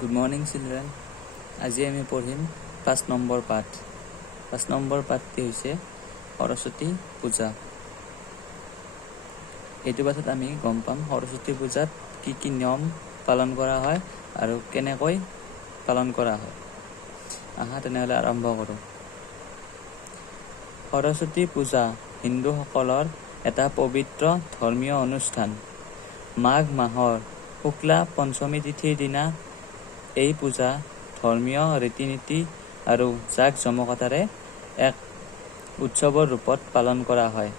Good morning children. আজি আমি পঢ়িম 5 নম্বৰ পাঠ। 5 নম্বৰ পাঠটি হৈছে সৰস্বতী পূজা। এইটো পাঠত আমি গম পাম সৰস্বতী পূজাত কি কি নিয়ম পালন কৰা হয় আৰু কেনেকৈ পালন কৰা হয়। আহা তেনেহ'লে আৰম্ভ কৰোঁ। সৰস্বতী পূজা হিন্দুসকলৰ এটা পবিত্ৰ ধৰ্মীয় অনুষ্ঠান। মাঘ মাহৰ শুক্লা পঞ্চমী তিথিৰ দিনা এই পূজা ধৰ্মীয় ৰীতি-নীতি আৰু জাক-জমকতাৰে এক উৎসৱৰ ৰূপত পালন কৰা হয়।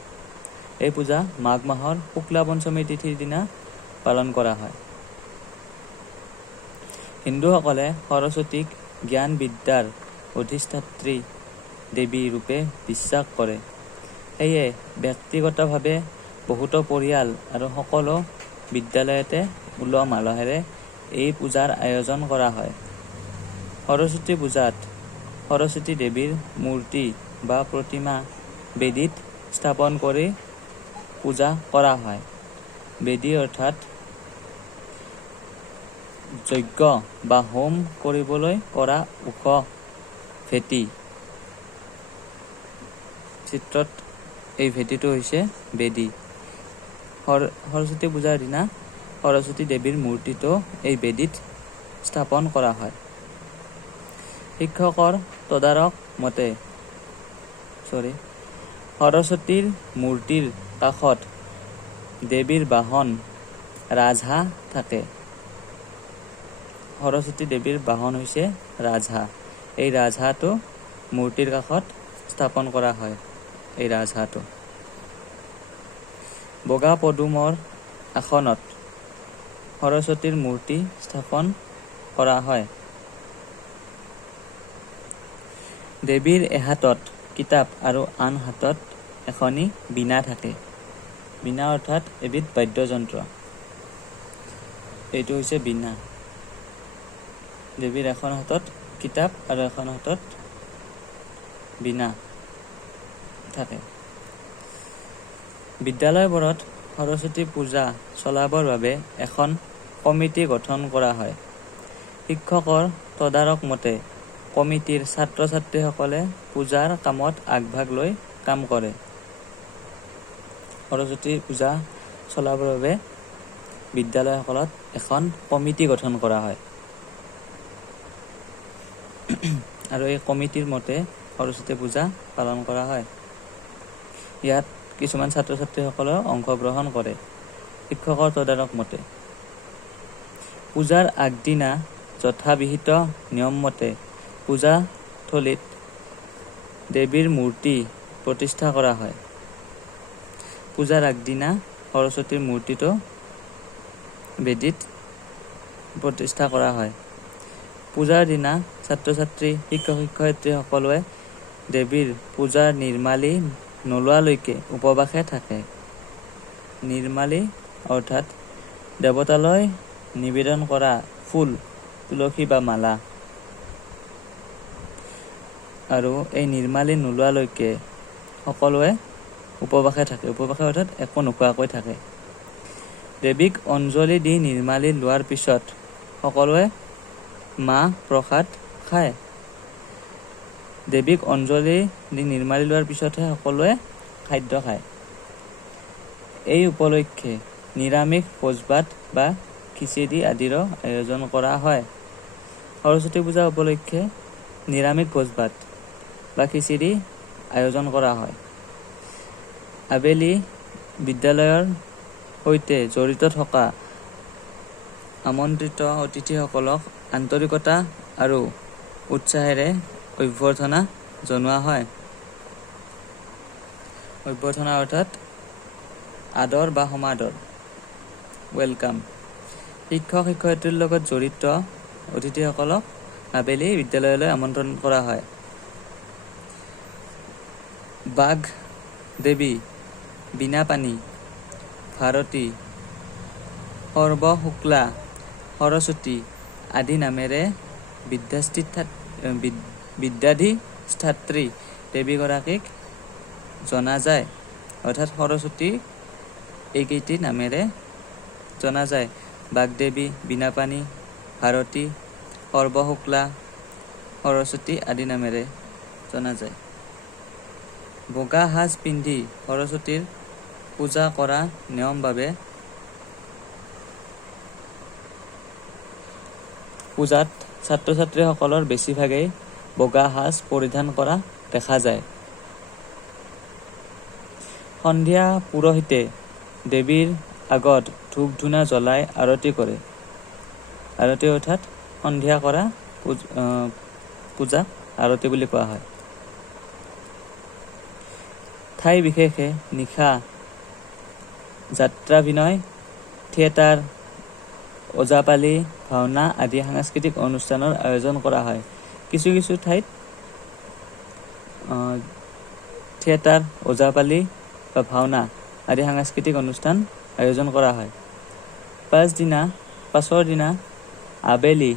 এই পূজা মাঘ মাহৰ শুক্লা পঞ্চমী তিথিৰ দিনা পালন কৰা হয়। হিন্দুসকলে সৰস্বতীক জ্ঞান বিদ্যাৰ অধিষ্ঠাত্ৰী দেৱী ৰূপে বিশ্বাস কৰে। সেয়ে ব্যক্তিগতভাৱে বহুতো পৰিয়াল আৰু সকলো বিদ্যালয়তে উলহ মালহেৰে এই পূজাৰ আয়োজন কৰা হয়। সৰস্বতী পূজাত সৰস্বতী দেৱীৰ মূৰ্তি বা প্ৰতিমা বেদীত স্থাপন কৰি পূজা কৰা হয়। বেদী অৰ্থাৎ যজ্ঞ বা হোম কৰিবলৈ কৰা ওখ ভেটি। চিত্ৰত এই ভেটিটো হৈছে বেদী। সৰস্বতী পূজাৰ দিনা সৰস্বতী দেৱীৰ মূৰ্তিটো এই বেদীত স্থাপন কৰা হয়। শিক্ষকৰ তদাৰক মতে সৰস্বতীৰ মূৰ্তিৰ কাষত দেৱীৰ বাহন ৰাজহাঁহ থাকে। সৰস্বতী দেৱীৰ বাহন হৈছে ৰাজহাঁহ। এই ৰাজহাঁহটো মূৰ্তিৰ কাষত স্থাপন কৰা হয়। এই ৰাজহাঁহটো বগা পদুমৰ আসনত সৰস্বতীৰ মূৰ্তি স্থাপন কৰা হয়। দেৱীৰ এহাতত কিতাপ আৰু আন হাতত এখনি বীণা থাকে। বীণা অৰ্থাৎ এবিধ বাদ্যযন্ত্ৰ। এইটো হৈছে বীণা। দেৱীৰ এখন হাতত কিতাপ আৰু এখন হাতত বীণা থাকে। বিদ্যালয়বোৰত সৰস্বতী পূজা চলাবৰ বাবে এখন কমিটি গঠন কৰা হয়। শিক্ষকৰ তদাৰক মতে কমিটিৰ ছাত্ৰ-ছাত্ৰীসকলে পূজাৰ কামত আগভাগ লৈ কাম কৰে। সৰস্বতী পূজা চলাবৰ বাবে বিদ্যালয়সকলত এখন কমিটি গঠন কৰা হয় আৰু এই কমিটিৰ মতে সৰস্বতী পূজা পালন কৰা হয়। ইয়াত কিছুমান ছাত্ৰ-ছাত্ৰীসকলেও অংশগ্ৰহণ কৰে। শিক্ষকৰ তদাৰক মতে পূজাৰ আগদিনা যথাবিহিত নিয়ম মতে পূজাথলীত দেৱীৰ মূৰ্তি প্ৰতিষ্ঠা কৰা হয়। পূজাৰ আগদিনা সৰস্বতীৰ মূৰ্তিটো বেদীত প্ৰতিষ্ঠা কৰা হয়। পূজাৰ দিনা ছাত্ৰ-ছাত্ৰী শিক্ষক-শিক্ষয়িত্ৰী সকলোৱে দেৱীৰ পূজাৰ নিৰ্মালি নোলোৱালৈকে উপবাসে থাকে। নিৰ্মালি অৰ্থাৎ দেৱতালৈ নিবেদন কৰা ফুল, তুলসী বা মালা। আৰু এই নিৰ্মালি নোলোৱালৈকে সকলোৱে উপবাসে থাকে। উপবাসে অৰ্থাৎ একো নোখোৱাকৈ থাকে। দেৱীক অঞ্জলি দি নিৰ্মালি লোৱাৰ পিছত সকলোৱে মাহ প্ৰসাদ খায়। দেৱীক অঞ্জলি দি নিৰ্মালি লোৱাৰ পিছতহে সকলোৱে খাদ্য খায়। এই উপলক্ষে নিৰামিষ ভোজ-ভাত বা খিচিৰি আদিৰো আয়োজন কৰা হয়। সৰস্বতী পূজা উপলক্ষে নিৰামিষ ভোজ-ভাত বা খিচিৰি আয়োজন কৰা হয়। আবেলি বিদ্যালয়ৰ সৈতে জড়িত থকা আমন্ত্ৰিত অতিথিসকলক আন্তৰিকতা আৰু উৎসাহেৰে অভ্যৰ্থনা জনোৱা হয়। অভ্যৰ্থনা অৰ্থাৎ আদৰ বা সমাদৰ, ৱেলকাম। শিক্ষক-শিক্ষয়িত্ৰীৰ লগত জড়িত অতিথিসকলক আবেলি বিদ্যালয়লৈ আমন্ত্ৰণ কৰা হয়। বাঘ দেৱী, বীণাপাণি, ভাৰতী, সৰ্বশুক্লা, সৰস্বতী আদি নামেৰে বিদ্যাধিষ্ঠাত্ৰী দেৱীগৰাকীক জনা যায়। অৰ্থাৎ সৰস্বতী এইকেইটি নামেৰে জনা যায়। বাগদেৱী, বীণাপাণি, ভাৰতী, সৰ্বশুক্লা, সৰস্বতী আদি নামেৰে জনা যায়। বগা সাজ পিন্ধি সৰস্বতীৰ পূজা কৰা নিয়ম বাবে পূজাত ছাত্ৰ ছাত্ৰীসকলৰ বেছিভাগেই বগা সাজ পৰিধান কৰা দেখা যায়। সন্ধিয়া পুৰোহিতে দেৱীৰ আগত ধূপ ধূনা জ্বলাই আৰতি কৰে। আৰতি অৰ্থাৎ সন্ধিয়া কৰা পূজা আৰতি বুলি কোৱা হয়। ঠাই বিশেষে নিশা যাত্ৰাভিনয়, থিয়েটাৰ, ওজাপালি, ভাওনা আদি সাংস্কৃতিক অনুষ্ঠানৰ আয়োজন কৰা হয়। কিছু কিছু ঠাইত থিয়েটাৰ, ওজাপালি বা ভাওনা আদি সাংস্কৃতিক অনুষ্ঠান আয়োজন কৰা হয়। পাছৰ দিনা আবেলি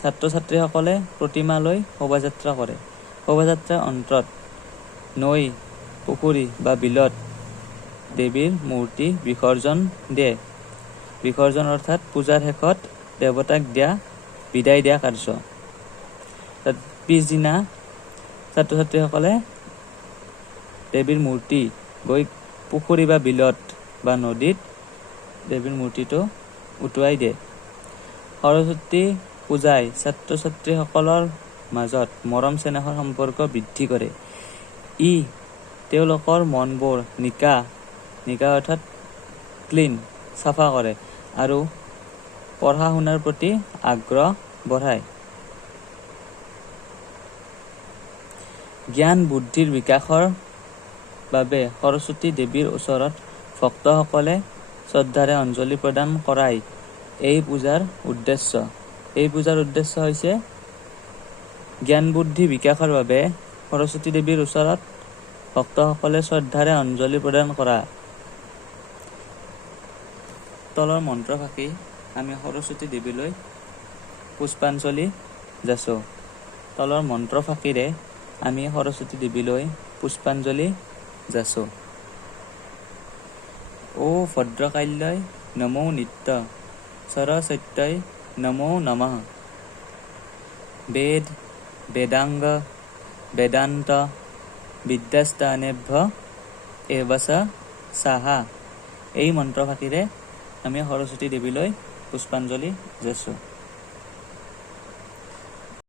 ছাত্ৰ ছাত্ৰীসকলে প্ৰতিমালৈ শোভাযাত্ৰা কৰে। শোভাযাত্ৰাৰ অন্তত নৈ, পুখুৰী বা বিলত দেৱীৰ মূৰ্তি বিসৰ্জন দিয়ে। বিসৰ্জন অৰ্থাৎ পূজাৰ শেষত দেৱতাক বিদায় দিয়া কাৰ্য। পিছদিনা ছাত্ৰ ছাত্ৰীসকলে দেৱীৰ মূৰ্তি গৈ পুখুৰী বা বিলত বা নদীত দেৱীৰ মূৰ্তিটো উটুৱাই দিয়ে। সৰস্বতী পূজাই ছাত্ৰ ছাত্ৰীসকলৰ মাজত মৰম চেনেহৰ সম্পৰ্ক বৃদ্ধি কৰে। ই তেওঁলোকৰ মনবোৰ নিকা অৰ্থাৎ ক্লিন, চাফা কৰে আৰু পঢ়া শুনাৰ প্ৰতি আগ্ৰহ বঢ়ায়। জ্ঞান বুদ্ধিৰ বিকাশৰ বাবে সৰস্বতী দেৱীৰ ওচৰত ভক্তসকলে শ্ৰদ্ধাৰে অঞ্জলি প্ৰদান কৰাই এই পূজাৰ উদ্দেশ্য। এই পূজাৰ উদ্দেশ্য হৈছে জ্ঞান বুদ্ধি বিকাশৰ বাবে সৰস্বতী দেৱীৰ ওচৰত ভক্তসকলে শ্ৰদ্ধাৰে অঞ্জলি প্ৰদান কৰা। তলৰ মন্ত্ৰ ফাঁকি আমি সৰস্বতী দেৱীলৈ পুষ্পাঞ্জলি যাচো। তলৰ মন্ত্ৰ ফাঁকিৰে আমি সৰস্বতী দেৱীলৈ পুষ্পাঞ্জলি যাচো। ও ভদ্ৰকাল্যই নমো নিত্য সৰস্বত্যই নমো নমঃ। বেদ বেদাংগ বেদান্ত বিদ্যাস্থানেভ্য এৱচ সাহা। এই মন্ত্ৰ ফাঁকিৰে আমি সৰস্বতী দেৱীলৈ পুষ্পাঞ্জলি যাচো।